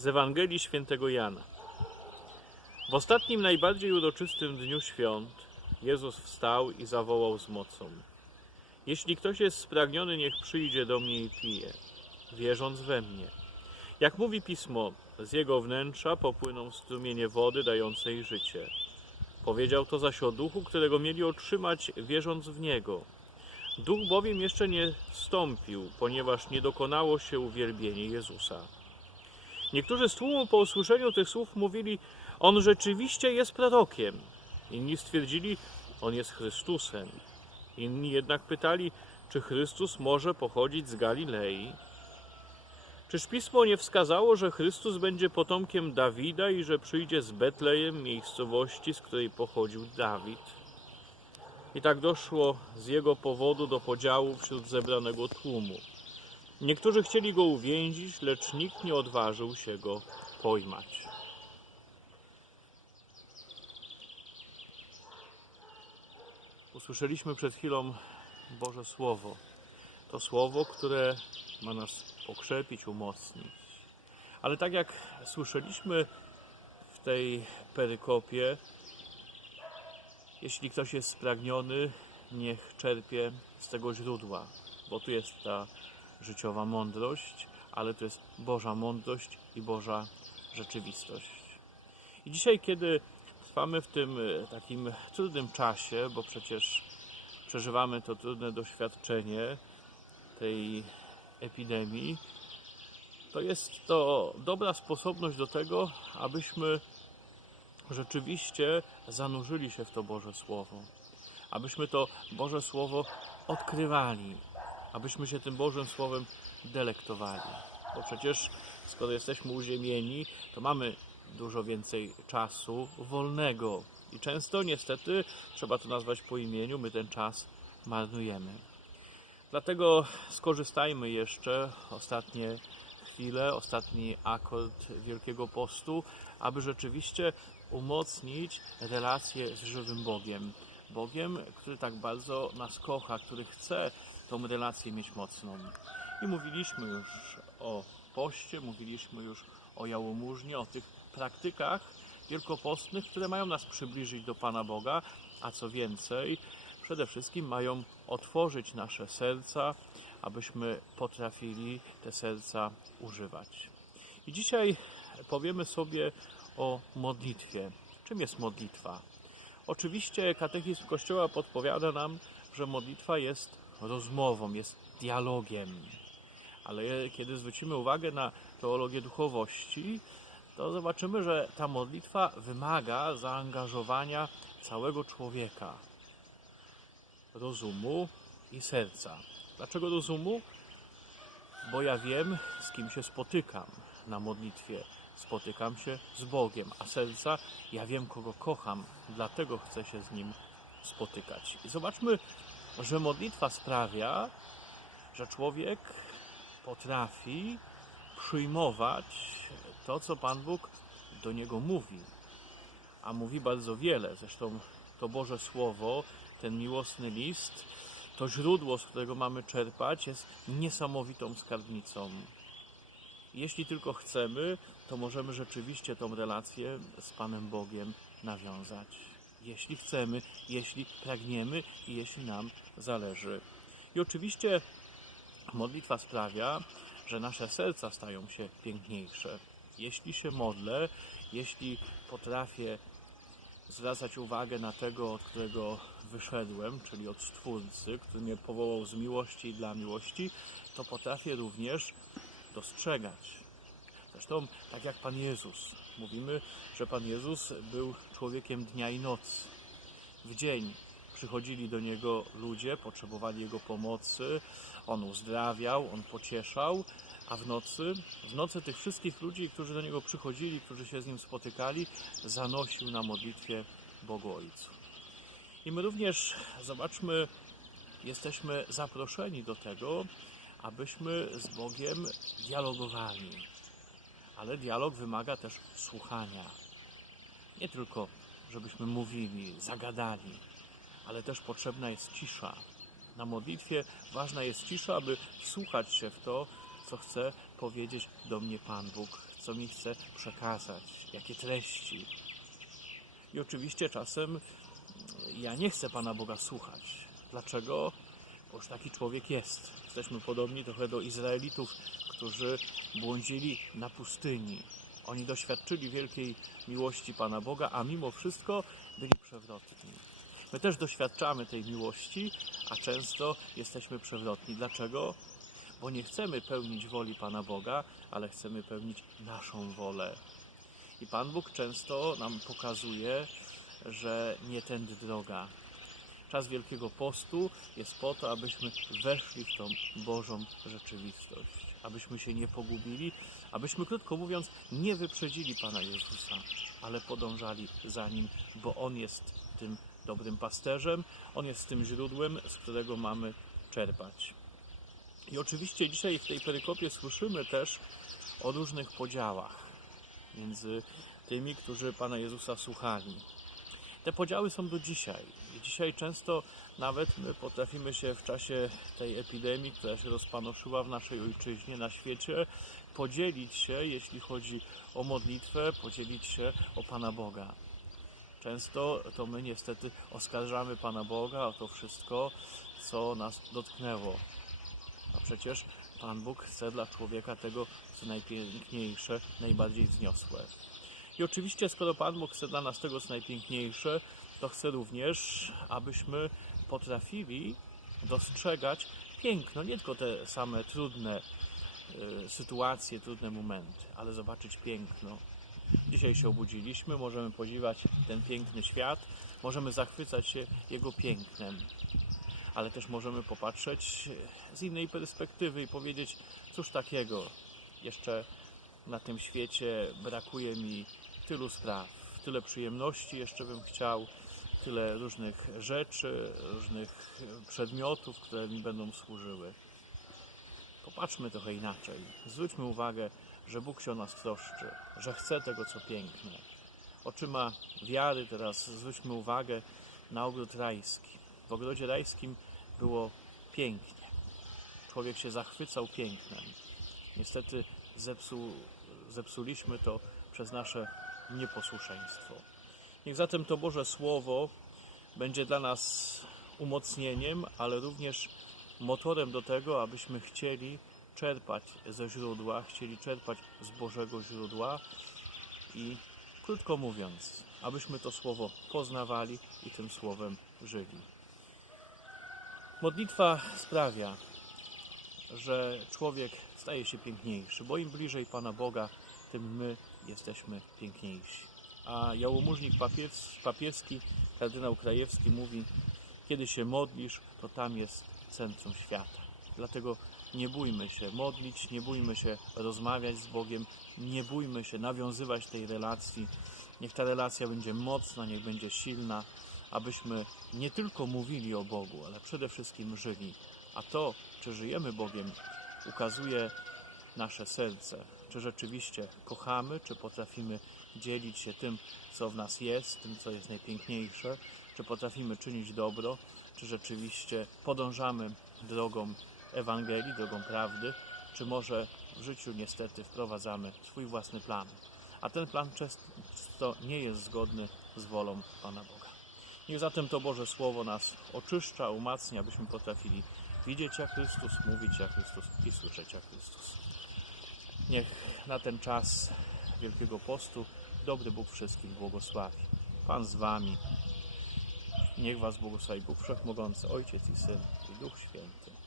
Z Ewangelii Świętego Jana. W ostatnim, najbardziej uroczystym dniu świąt Jezus wstał i zawołał z mocą: Jeśli ktoś jest spragniony, niech przyjdzie do mnie i pije, wierząc we mnie. Jak mówi pismo, z jego wnętrza popłyną strumienie wody dającej życie. Powiedział to zaś o duchu, którego mieli otrzymać, wierząc w niego. Duch bowiem jeszcze nie wstąpił, ponieważ nie dokonało się uwielbienie Jezusa. Niektórzy z tłumu po usłyszeniu tych słów mówili: On rzeczywiście jest prorokiem. Inni stwierdzili: On jest Chrystusem. Inni jednak pytali: Czy Chrystus może pochodzić z Galilei? Czyż pismo nie wskazało, że Chrystus będzie potomkiem Dawida i że przyjdzie z Betlejem, miejscowości, z której pochodził Dawid? I tak doszło z jego powodu do podziału wśród zebranego tłumu. Niektórzy chcieli go uwięzić, lecz nikt nie odważył się go pojmać. Usłyszeliśmy przed chwilą Boże Słowo. To Słowo, które ma nas pokrzepić, umocnić. Ale tak jak słyszeliśmy w tej perykopie, jeśli ktoś jest spragniony, niech czerpie z tego źródła, bo tu jest ta życiowa mądrość, ale to jest Boża mądrość i Boża rzeczywistość. I dzisiaj, kiedy trwamy w tym e, takim trudnym czasie, bo przecież przeżywamy to trudne doświadczenie tej epidemii, to jest to dobra sposobność do tego, abyśmy rzeczywiście zanurzyli się w to Boże Słowo. Abyśmy to Boże Słowo odkrywali, abyśmy się tym Bożym Słowem delektowali. Bo przecież, skoro jesteśmy uziemieni, to mamy dużo więcej czasu wolnego. I często, niestety, trzeba to nazwać po imieniu, my ten czas marnujemy. Dlatego skorzystajmy jeszcze ostatnie chwile, ostatni akord Wielkiego Postu, aby rzeczywiście umocnić relację z żywym Bogiem. Bogiem, który tak bardzo nas kocha, który chce tą relację mieć mocną. I mówiliśmy już o poście, mówiliśmy już o jałmużnie, o tych praktykach wielkopostnych, które mają nas przybliżyć do Pana Boga, a co więcej, przede wszystkim mają otworzyć nasze serca, abyśmy potrafili te serca używać. I dzisiaj powiemy sobie o modlitwie. Czym jest modlitwa? Oczywiście katechizm Kościoła podpowiada nam, że modlitwa jest rozmową, jest dialogiem. Ale kiedy zwrócimy uwagę na teologię duchowości, to zobaczymy, że ta modlitwa wymaga zaangażowania całego człowieka, rozumu i serca. Dlaczego rozumu? Bo ja wiem, z kim się spotykam na modlitwie. Spotykam się z Bogiem, a serca ja wiem, kogo kocham, dlatego chcę się z nim spotykać. I zobaczmy, że modlitwa sprawia, że człowiek potrafi przyjmować to, co Pan Bóg do niego mówi. A mówi bardzo wiele. Zresztą to Boże Słowo, ten miłosny list, to źródło, z którego mamy czerpać, jest niesamowitą skarbnicą. Jeśli tylko chcemy, to możemy rzeczywiście tą relację z Panem Bogiem nawiązać. Jeśli chcemy, jeśli pragniemy i jeśli nam zależy. I oczywiście modlitwa sprawia, że nasze serca stają się piękniejsze. Jeśli się modlę, jeśli potrafię zwracać uwagę na tego, od którego wyszedłem, czyli od Stwórcy, który mnie powołał z miłości i dla miłości, to potrafię również dostrzegać. Zresztą, tak jak Pan Jezus. Mówimy, że Pan Jezus był człowiekiem dnia i nocy. W dzień przychodzili do Niego ludzie, potrzebowali Jego pomocy, On uzdrawiał, On pocieszał, a w nocy, w nocy tych wszystkich ludzi, którzy do Niego przychodzili, którzy się z Nim spotykali, zanosił na modlitwie Bogu Ojcu. I my również, zobaczmy, jesteśmy zaproszeni do tego, abyśmy z Bogiem dialogowali. Ale dialog wymaga też słuchania. Nie tylko, żebyśmy mówili, zagadali, ale też potrzebna jest cisza. Na modlitwie ważna jest cisza, aby wsłuchać się w to, co chce powiedzieć do mnie Pan Bóg, co mi chce przekazać, jakie treści. I oczywiście czasem ja nie chcę Pana Boga słuchać. Dlaczego? Bo już taki człowiek jest. Jesteśmy podobni trochę do Izraelitów, którzy błądzili na pustyni. Oni doświadczyli wielkiej miłości Pana Boga, a mimo wszystko byli przewrotni. My też doświadczamy tej miłości, a często jesteśmy przewrotni. Dlaczego? Bo nie chcemy pełnić woli Pana Boga, ale chcemy pełnić naszą wolę. I Pan Bóg często nam pokazuje, że nie tędy droga. Czas Wielkiego Postu jest po to, abyśmy weszli w tą Bożą rzeczywistość, abyśmy się nie pogubili, abyśmy, krótko mówiąc, nie wyprzedzili Pana Jezusa, ale podążali za Nim, bo On jest tym dobrym pasterzem, On jest tym źródłem, z którego mamy czerpać. I oczywiście dzisiaj w tej perykopie słyszymy też o różnych podziałach między tymi, którzy Pana Jezusa słuchali. Te podziały są do dzisiaj. Dzisiaj często nawet my potrafimy się w czasie tej epidemii, która się rozpanoszyła w naszej ojczyźnie, na świecie, podzielić się, jeśli chodzi o modlitwę, podzielić się o Pana Boga. Często to my niestety oskarżamy Pana Boga o to wszystko, co nas dotknęło. A przecież Pan Bóg chce dla człowieka tego, co najpiękniejsze, najbardziej wzniosłe. I oczywiście, skoro Pan Bóg chce dla nas tego, co najpiękniejsze, to chce również, abyśmy potrafili dostrzegać piękno, nie tylko te same trudne y, sytuacje, trudne momenty, ale zobaczyć piękno. Dzisiaj się obudziliśmy, możemy podziwiać ten piękny świat, możemy zachwycać się jego pięknem, ale też możemy popatrzeć z innej perspektywy i powiedzieć, cóż takiego, jeszcze na tym świecie brakuje mi tylu spraw, tyle przyjemności jeszcze bym chciał, tyle różnych rzeczy, różnych przedmiotów, które mi będą służyły. Popatrzmy trochę inaczej. Zwróćmy uwagę, że Bóg się o nas troszczy, że chce tego, co piękne. Oczyma wiary teraz zwróćmy uwagę na ogród rajski. W ogrodzie rajskim było pięknie. Człowiek się zachwycał pięknem. Niestety zepsuł, zepsuliśmy to przez nasze nieposłuszeństwo. Niech zatem to Boże Słowo będzie dla nas umocnieniem, ale również motorem do tego, abyśmy chcieli czerpać ze źródła, chcieli czerpać z Bożego źródła i krótko mówiąc, abyśmy to Słowo poznawali i tym Słowem żyli. Modlitwa sprawia, że człowiek staje się piękniejszy, bo im bliżej Pana Boga, tym my jesteśmy piękniejsi. A jałmużnik papies, papieski, kardynał Krajewski mówi, kiedy się modlisz, to tam jest centrum świata. Dlatego nie bójmy się modlić, nie bójmy się rozmawiać z Bogiem, nie bójmy się nawiązywać tej relacji. Niech ta relacja będzie mocna, niech będzie silna, abyśmy nie tylko mówili o Bogu, ale przede wszystkim żyli. A to, czy żyjemy Bogiem, ukazuje nasze serce. Czy rzeczywiście kochamy, czy potrafimy dzielić się tym, co w nas jest, tym, co jest najpiękniejsze, czy potrafimy czynić dobro, czy rzeczywiście podążamy drogą Ewangelii, drogą prawdy, czy może w życiu niestety wprowadzamy swój własny plan. A ten plan często nie jest zgodny z wolą Pana Boga. Niech zatem to Boże Słowo nas oczyszcza, umacnia, abyśmy potrafili widzieć jak Chrystus, mówić jak Chrystus i słyszeć jak Chrystus. Niech na ten czas Wielkiego Postu dobry Bóg wszystkich błogosławi. Pan z Wami. Niech Was błogosławi Bóg Wszechmogący, Ojciec i Syn i Duch Święty.